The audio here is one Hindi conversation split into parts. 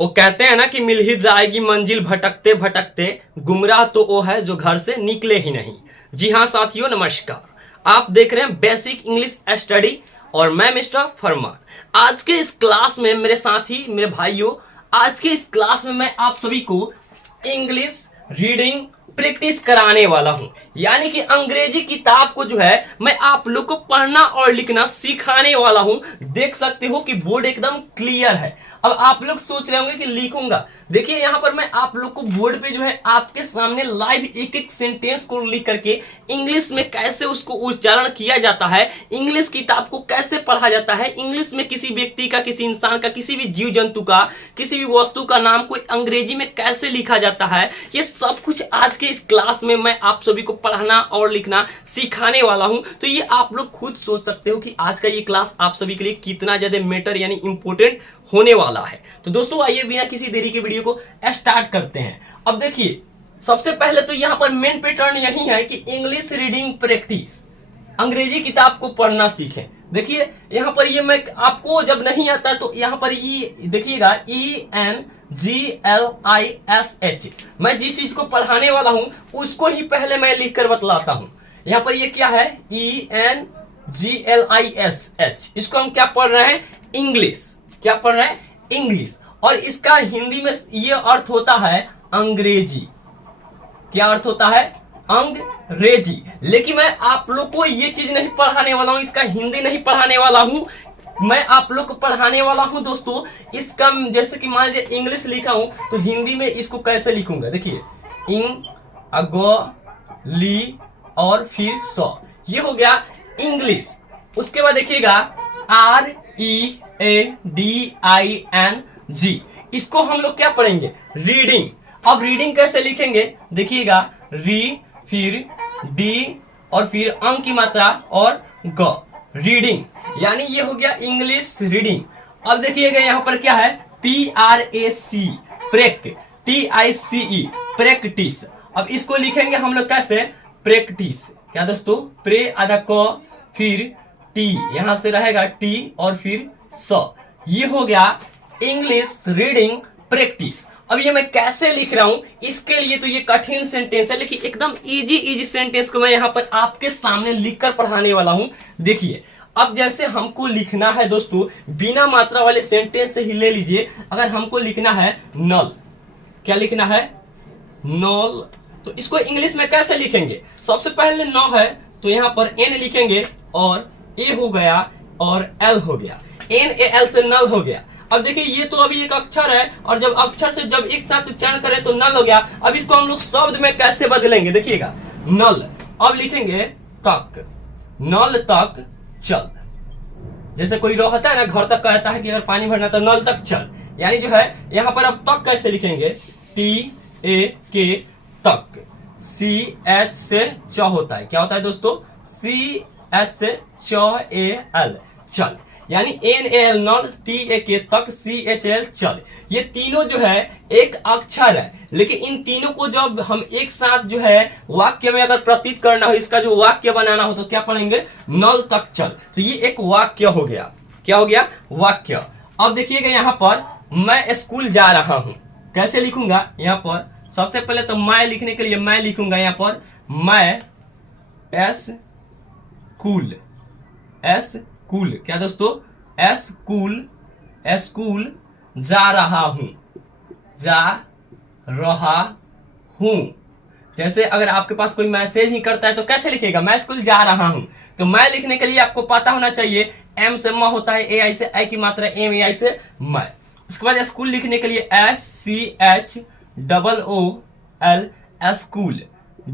वो कहते हैं ना कि मिल ही जाएगी मंजिल भटकते भटकते, गुमराह तो वो है जो घर से निकले ही नहीं। जी हाँ साथियों, नमस्कार। आप देख रहे हैं बेसिक इंग्लिश स्टडी और मैं मिस्टर फरमान। आज के इस क्लास में मेरे साथी, मेरे भाइयों, आज के इस क्लास में मैं आप सभी को इंग्लिश रीडिंग प्रैक्टिस कराने वाला हूं। यानी कि अंग्रेजी किताब को जो है मैं आप लोग को पढ़ना और लिखना सिखाने वाला हूं। देख सकते हो कि बोर्ड एकदम क्लियर है। अब आप लोग सोच रहे होंगे कि लिखूंगा। देखिए यहां पर मैं आप लोग को बोर्ड पे जो है आपके सामने लाइव एक एक सेंटेंस को लिख करके इंग्लिश में कैसे उसको उच्चारण किया जाता है, इंग्लिश किताब को कैसे पढ़ा जाता है, इंग्लिश में किसी व्यक्ति का, किसी इंसान का, किसी भी जीव जंतु का, किसी भी वस्तु का नाम को अंग्रेजी में कैसे लिखा जाता है, ये सब कुछ आज के इस क्लास में मैं आप सभी को पढ़ाना और लिखना सिखाने वाला हूं। तो ये आप लोग खुद सोच सकते हो कि आज का ये क्लास आप सभी के लिए कितना ज्यादा मैटर यानी इंपॉर्टेंट होने वाला है। तो दोस्तों आइए बिना किसी देरी के वीडियो को स्टार्ट करते हैं। अब देखिए सबसे पहले तो यहाँ पर मेन पैटर्न यही है कि इंग्लिश रीडिंग प्रैक्टिस, अंग्रेजी किताब को पढ़ना सीखें। देखिए यहाँ पर ये मैं आपको जब नहीं आता तो यहाँ पर ये देखिएगा ENGLISH, मैं जिस चीज को पढ़ाने वाला हूं उसको ही पहले मैं लिख कर बतलाता हूं। यहाँ पर ये क्या है, ENGLISH, इसको हम क्या पढ़ रहे हैं, इंग्लिश। क्या पढ़ रहे हैं, इंग्लिश। और इसका हिंदी में ये अर्थ होता है अंग्रेजी। क्या अर्थ होता है, अंग्रेजी। लेकिन मैं आप लोग को ये चीज नहीं पढ़ाने वाला हूं, इसका हिंदी नहीं पढ़ाने वाला हूं। मैं आप लोग को पढ़ाने वाला हूं दोस्तों इसका, जैसे कि मान लीजिए इंग्लिश लिखा हूं तो हिंदी में इसको कैसे लिखूंगा। देखिए ली और फिर सौ, ये हो गया इंग्लिश। उसके बाद देखिएगा READING, इसको हम लोग क्या पढ़ेंगे, रीडिंग। अब रीडिंग कैसे लिखेंगे, देखिएगा री, फिर डी और फिर अंक की मात्रा और ग, रीडिंग। यानी ये हो गया इंग्लिश रीडिंग। अब देखिएगा यहाँ पर क्या है, PRAC, TICE, प्रैक्टिस। अब इसको लिखेंगे हम लोग कैसे, प्रैक्टिस। क्या दोस्तों, प्रे आधा क, फिर टी, यहां से रहेगा टी और फिर स, ये हो गया इंग्लिश रीडिंग प्रैक्टिस। अब ये मैं कैसे लिख रहा हूं, इसके लिए तो ये कठिन सेंटेंस है, लेकिन एकदम इजी सेंटेंस को मैं यहाँ पर आपके सामने लिखकर पढ़ाने वाला हूं। देखिए अब जैसे हमको लिखना है दोस्तों, बिना मात्रा वाले सेंटेंस से ही ले लीजिए। अगर हमको लिखना है नल, क्या लिखना है, नल, तो इसको इंग्लिश में कैसे लिखेंगे। सबसे पहले न है तो यहाँ पर एन लिखेंगे और ए हो गया और एल हो गया, NAL से नल हो गया। अब देखिए ये तो अभी एक अक्षर है और जब अक्षर से जब एक साथ उच्चारण करें तो नल हो गया। अब इसको हम लोग शब्द में कैसे बदलेंगे, देखिएगा नल। अब लिखेंगे तक, नल तक चल। जैसे कोई रहता है ना, घर तक कहता है कि अगर पानी भरना तो नल तक चल, यानी जो है यहाँ पर अब तक कैसे लिखेंगे, TAK, तक। CH से च होता है, क्या होता है दोस्तों, CH से CHAL, चल। यानी NAL नल, TAK तक, CHL चल। ये तीनों जो है एक अक्षर है, लेकिन इन तीनों को जब हम एक साथ जो है वाक्य में अगर प्रतीत करना हो, इसका जो वाक्य बनाना हो तो क्या पढ़ेंगे, नल तक चल। तो ये एक वाक्य हो गया। क्या हो गया, वाक्य। अब देखिएगा यहाँ पर मैं स्कूल जा रहा हूं, कैसे लिखूंगा, यहाँ पर सबसे पहले तो मैं लिखने के लिए मैं लिखूंगा यहाँ पर मैं स्कूल, स्कूल, क्या दोस्तों, स्कूल, स्कूल जा रहा हूं, जा रहा हूं। जैसे अगर आपके पास कोई मैसेज ही करता है तो कैसे लिखेगा, मैं स्कूल जा रहा हूं। तो मैं लिखने के लिए आपको पता होना चाहिए, M से म होता है, AI से आई की मात्रा, MAI से मैं। उसके बाद स्कूल लिखने के लिए SCHOOL, स्कूल।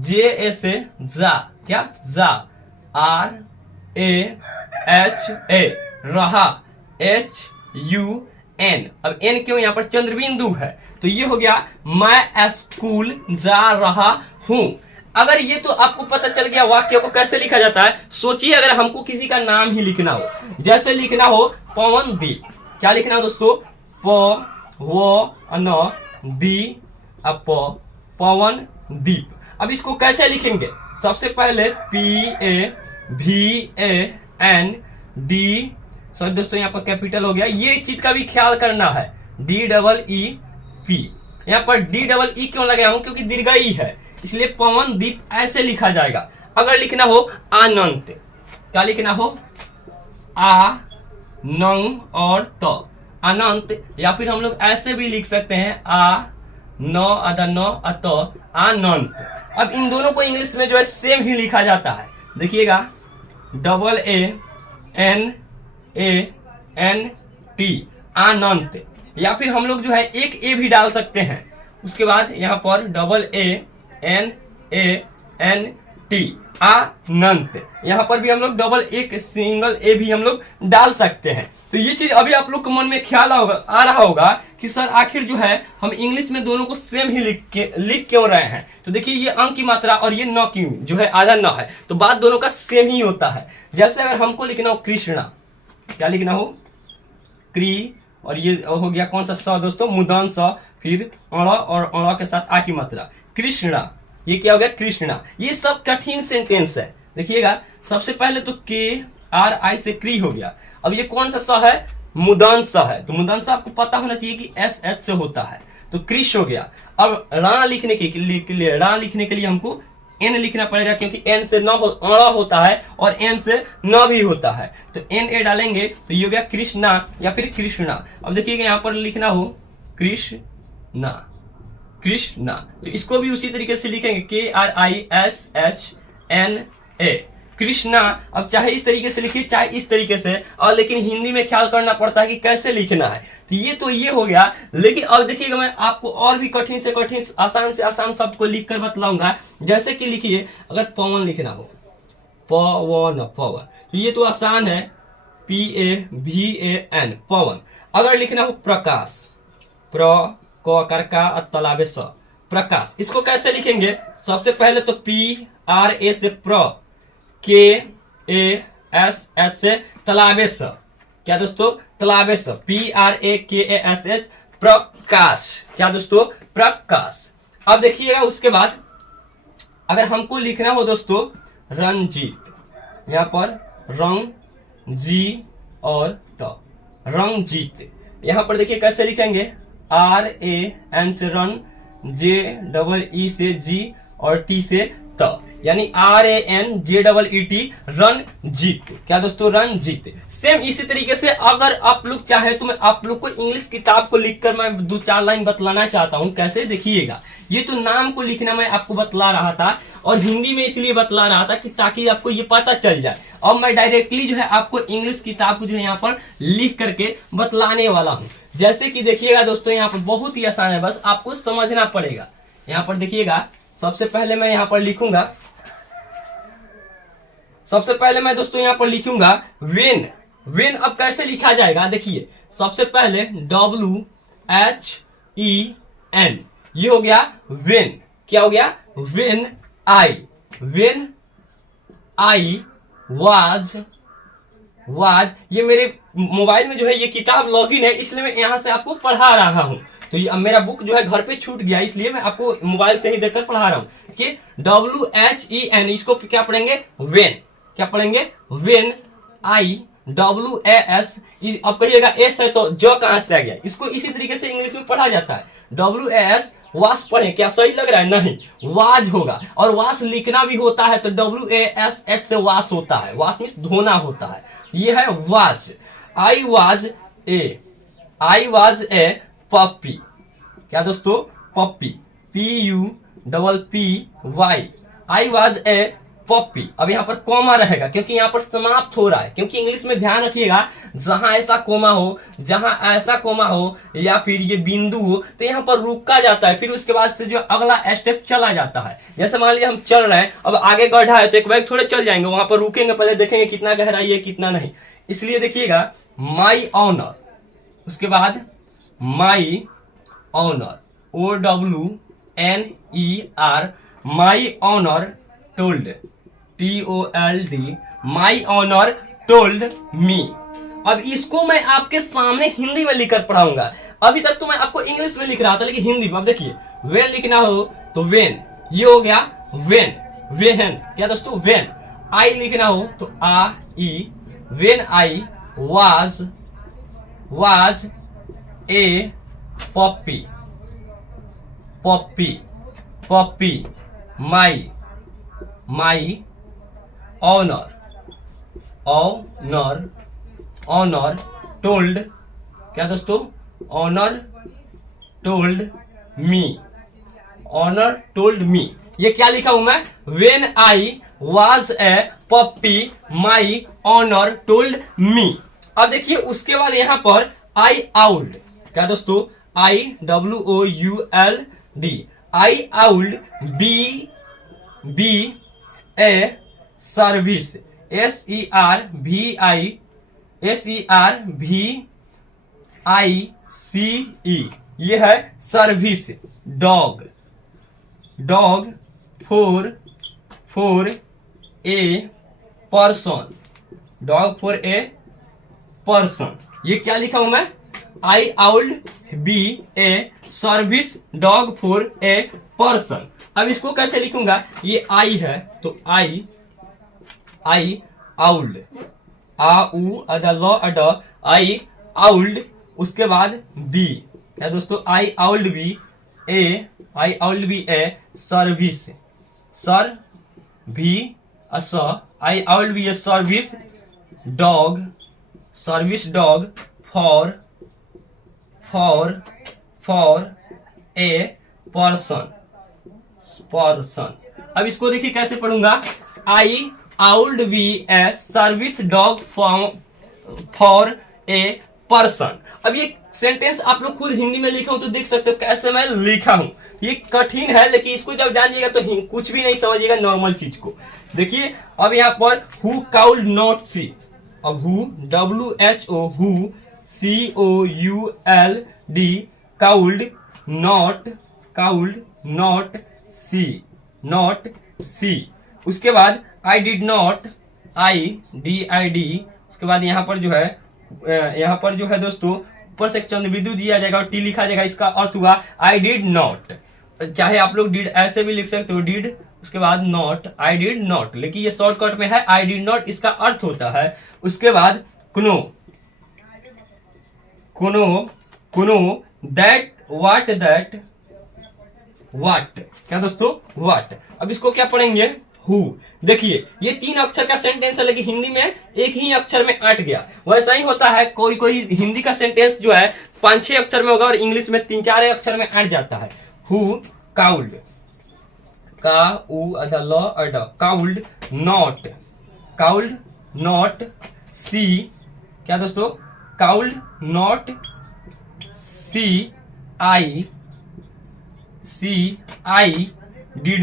JA से जा, क्या, जा, RAHA, रहा, HUN। अब N क्यों, यहाँ पर चंद्रबिंदु है, तो ये हो गया मैं स्कूल जा रहा हूं। अगर ये तो आपको पता चल गया वाक्य को कैसे लिखा जाता है। सोचिए अगर हमको किसी का नाम ही लिखना हो, जैसे लिखना हो पवनदीप, क्या लिखना हो दोस्तों, पवनदीप। अब इसको कैसे लिखेंगे, सबसे पहले PAVAND, सॉरी दोस्तों यहाँ पर कैपिटल हो गया, ये चीज का भी ख्याल करना है। DEE यहाँ पर DEE क्यों लगाया हूं, क्योंकि दीर्घई है, इसलिए पवनदीप ऐसे लिखा जाएगा। अगर लिखना हो अनंत, क्या लिखना हो, आ नंग और तो अनंत, या फिर हम लोग ऐसे भी लिख सकते हैं आ न आधा न अतो अनंत। अब इन दोनों को इंग्लिश में जो है सेम ही लिखा जाता है, देखिएगा AANANT अनंत, या फिर हम लोग जो है एक ए भी डाल सकते हैं। उसके बाद यहाँ पर AANANT अनंत, यहाँ पर भी हम लोग एक सिंगल ए भी हम लोग डाल सकते हैं। तो ये चीज अभी आप लोग के मन में ख्याल आ रहा होगा कि सर आखिर जो है हम इंग्लिश में दोनों को सेम ही लिख क्यों रहे हैं। तो देखिए ये अंक की मात्रा और ये न की जो है आधा न है, तो बात दोनों का सेम ही होता है। जैसे अगर हमको लिखना हो कृष्णा, क्या लिखना हो, क्री, और ये हो गया कौन सा स दोस्तों, मुदन स, फिर अड़ और अड़ के साथ आ की मात्रा, कृष्णा, ये क्या हो गया कृष्णा। ये सब कठिन सेंटेंस है। देखिएगा सबसे पहले तो KRI से क्री हो गया। अब ये कौन सा स है, मुदन स है, तो मुदन स आपको पता होना चाहिए कि SH से होता है, तो कृष हो गया। अब रा लिखने के लिए हमको N लिखना पड़ेगा, क्योंकि N से न अड़ा होता है और N से न भी होता है, तो NA डालेंगे तो ये हो गया कृष्णा या फिर कृष्णा। अब देखिएगा यहाँ पर लिखना हो कृष्णा, तो इसको भी उसी तरीके से लिखेंगे KRISHNA कृष्णा। अब चाहे इस तरीके से लिखिए चाहे इस तरीके से, और लेकिन हिंदी में ख्याल करना पड़ता है कि कैसे लिखना है। तो ये हो गया। लेकिन अब देखिएगा मैं आपको और भी कठिन से कठिन, आसान से आसान शब्द को लिख कर बतलाऊंगा। जैसे कि लिखिए अगर पवन लिखना हो, पवन, तो ये तो आसान है, PAVAN पवन। अगर लिखना हो प्रकाश, तालाबे स, प्रकाश, इसको कैसे लिखेंगे, सबसे पहले तो PRA से KASH से तालाबे स, क्या दोस्तों, तालाबे स, PRAKASH प्रकाश, क्या दोस्तों, प्रकाश। अब देखिएगा उसके बाद अगर हमको लिखना हो दोस्तों रंजीत, यहाँ पर रंग जी और त, रंजीत, यहाँ पर देखिए कैसे लिखेंगे, RAN से रन, JEE से जी और T से त, यानी RANJEET रंजीत, क्या दोस्तों, रंजीत। सेम इसी तरीके से अगर आप लोग चाहे तो मैं आप लोग को इंग्लिश किताब को लिखकर मैं 2-4 लाइन बतलाना चाहता हूं। कैसे, देखिएगा ये तो नाम को लिखना मैं आपको बतला रहा था और हिंदी में इसलिए बतला रहा था कि ताकि आपको ये पता चल जाए। अब मैं डायरेक्टली जो है आपको इंग्लिश किताब को जो है यहाँ पर लिख करके बतलाने वाला हूँ। जैसे कि देखिएगा दोस्तों यहाँ पर बहुत ही आसान है, बस आपको समझना पड़ेगा। यहाँ पर देखिएगा सबसे पहले मैं यहाँ पर लिखूंगा, सबसे पहले मैं दोस्तों यहाँ पर लिखूंगा वेन। वेन अब कैसे लिखा जाएगा, देखिए सबसे पहले WHEN, ये हो गया वेन, क्या हो गया, वेन आई वाज। ये मेरे मोबाइल में जो है ये किताब लॉगिन है, इसलिए मैं यहाँ से आपको पढ़ा रहा हूँ। तो ये अब मेरा बुक जो है घर पे छूट गया, इसलिए मैं आपको मोबाइल से ही देखकर पढ़ा रहा हूँ कि WHEN, इसको क्या पढ़ेंगे, वेन, क्या पढ़ेंगे, वेन IWAS। अब कहिएगा एस है तो जो कहां से आ गया, इसको इसी तरीके से इंग्लिश में पढ़ा जाता है। WAS वास पढ़े, क्या सही लग रहा है, नहीं, वाज होगा। और वास लिखना भी होता है तो WASH से वास होता है, वास मीन्स धोना होता है, ये है वाज। आई वाज ए पप्पी, क्या दोस्तों, पप्पी, PUPPY, आई वाज ए पप्पी। अब यहाँ पर कॉमा रहेगा क्योंकि यहाँ पर समाप्त हो रहा है, क्योंकि इंग्लिश में ध्यान रखिएगा जहां ऐसा कोमा हो, जहां ऐसा कोमा हो या फिर ये बिंदु हो तो यहाँ पर रुका जाता है, फिर उसके बाद से जो अगला स्टेप चला जाता है। जैसे मान लीजिए हम चल रहे हैं, अब आगे गड्ढा है तो एक बैग थोड़े चल जाएंगे, वहां पर रुकेंगे, पहले देखेंगे कितना गहराई है कितना नहीं। इसलिए देखिएगा माई ऑनर, उसके बाद my honour, OWNER, my honour told, TOLD, my honour told me. अब इसको मैं आपके सामने हिंदी में लिखकर पढ़ाऊंगा। अभी तक तो मैं आपको इंग्लिश में लिख रहा था, लेकिन हिंदी में। अब देखिए वेन लिखना हो तो वेन, ये हो गया वेन, वेहन, क्या दोस्तों, वेन। आई लिखना हो तो I, when I was a puppy, puppy, puppy, my, my, owner, owner, owner, told, क्या दोस्तों, owner told me, owner told me. ये क्या लिखा हूं मैं, when I was a puppy my honour told me. अब देखिए उसके बाद यहां पर आई आउल्ड, क्या दोस्तों, IWOULD, I would be, be a service, SERVICE, ये है service. Dog, dog for a person, dog for a person. ये क्या लिखा हूं मैं, I would be a service dog for a person. अब इसको कैसे लिखूंगा, ये आई है तो आई आउल्ड, आई आउल्ड, उसके बाद बी, क्या दोस्तों, I would be a service, I would be a service dog for a person. अब इसको देखिए कैसे पढ़ूंगा, I would be a service dog for a person. अब ये सेंटेंस आप लोग खुद हिंदी में लिखा हूं तो देख सकते हो कैसे मैं लिखा हूं। ये कठिन है लेकिन इसको जब जानिएगा तो कुछ भी नहीं समझिएगा नॉर्मल चीज को। देखिए अब यहाँ पर हु काउल्ड नॉट सी, अब who WHO who COULD could not see. उसके बाद आई डिड नॉट, DID, उसके बाद यहाँ पर जो है दोस्तों ऊपर से चंद्रबिंदु दिया जाएगा और टी लिखा जाएगा, इसका अर्थ हुआ आई डिड नॉट। चाहे आप लोग डिड ऐसे भी लिख सकते हो, डिड उसके बाद नॉट, आई डिड नॉट, लेकिन ये शॉर्टकट में है आई डिड नॉट, इसका अर्थ होता है। उसके बाद कुनो दैट वाट, क्या दोस्तों, वाट। अब इसको क्या पढ़ेंगे, हु। देखिए ये 3 अक्षर का सेंटेंस है लेकिन हिंदी में एक ही अक्षर में अट गया। वैसा ही होता है, कोई हिंदी का सेंटेंस जो है 5-6 अक्षर में होगा और इंग्लिश में 3-4 अक्षर में अट जाता है। Who could, could not see, क्या दोस्तों, could not see, I did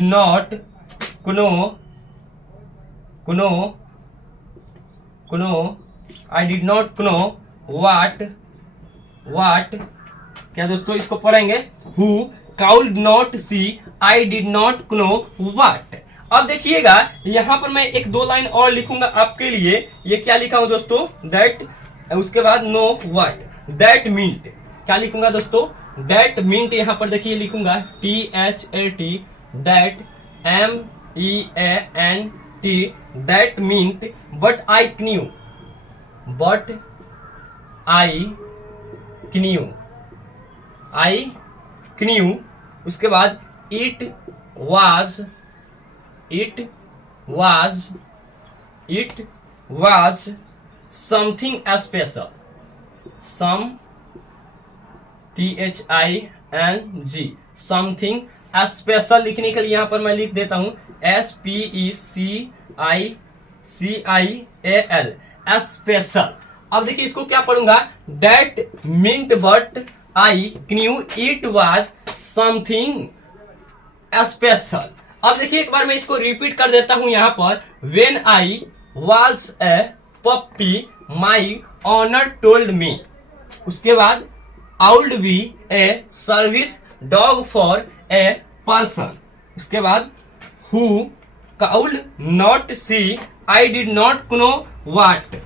not know, I did not know what, क्या दोस्तों, इसको पढ़ेंगे who could not see, I did not know what. अब देखिएगा यहां पर मैं 1-2 लाइन और लिखूंगा आपके लिए। ये क्या लिखा हूं दोस्तों, दैट, उसके बाद नो वाट, दैट मीन्ट, क्या लिखूंगा दोस्तों, दैट मीन्ट। यहां पर देखिए लिखूंगा THAT, that MEANT, that meant but I knew, उसके बाद it was something special, THING, something special लिखने के लिए यहां पर मैं लिख देता हूं SPECIAL, स्पेशल। अब देखिए इसको क्या पढ़ूंगा, that meant but I knew it was something special. अब देखिए एक बार मैं इसको रिपीट कर देता हूं यहां पर, when I was a puppy my honour told me, उसके बाद would be a service dog for a person, उसके बाद who could not see, I did not know what.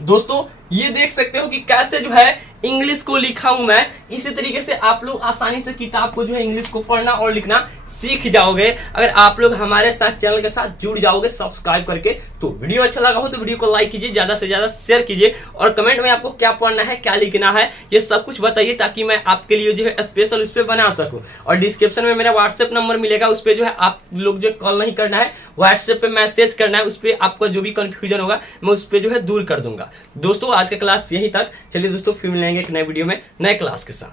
दोस्तों ये देख सकते हो कि कैसे जो है इंग्लिश को लिखा हूं मैं। इसी तरीके से आप लोग आसानी से किताब को जो है इंग्लिश को पढ़ना और लिखना सीख जाओगे अगर आप लोग हमारे साथ चैनल के साथ जुड़ जाओगे सब्सक्राइब करके। तो वीडियो अच्छा लगा हो तो वीडियो को लाइक कीजिए, ज्यादा से ज्यादा शेयर कीजिए और कमेंट में आपको क्या पढ़ना है, क्या लिखना है, ये सब कुछ बताइए ताकि मैं आपके लिए जो है स्पेशल उस पर बना सकूं। और डिस्क्रिप्शन में मेरा व्हाट्सएप नंबर मिलेगा, उस पर जो है आप लोग जो कॉल नहीं करना है, व्हाट्सएप पे मैसेज करना है, उस पर आपका जो भी कंफ्यूजन होगा मैं उस पर जो है दूर कर दूंगा। दोस्तों आज का क्लास यहीं तक, चलिए दोस्तों फिर मिलेंगे एक नए वीडियो में नए क्लास के साथ।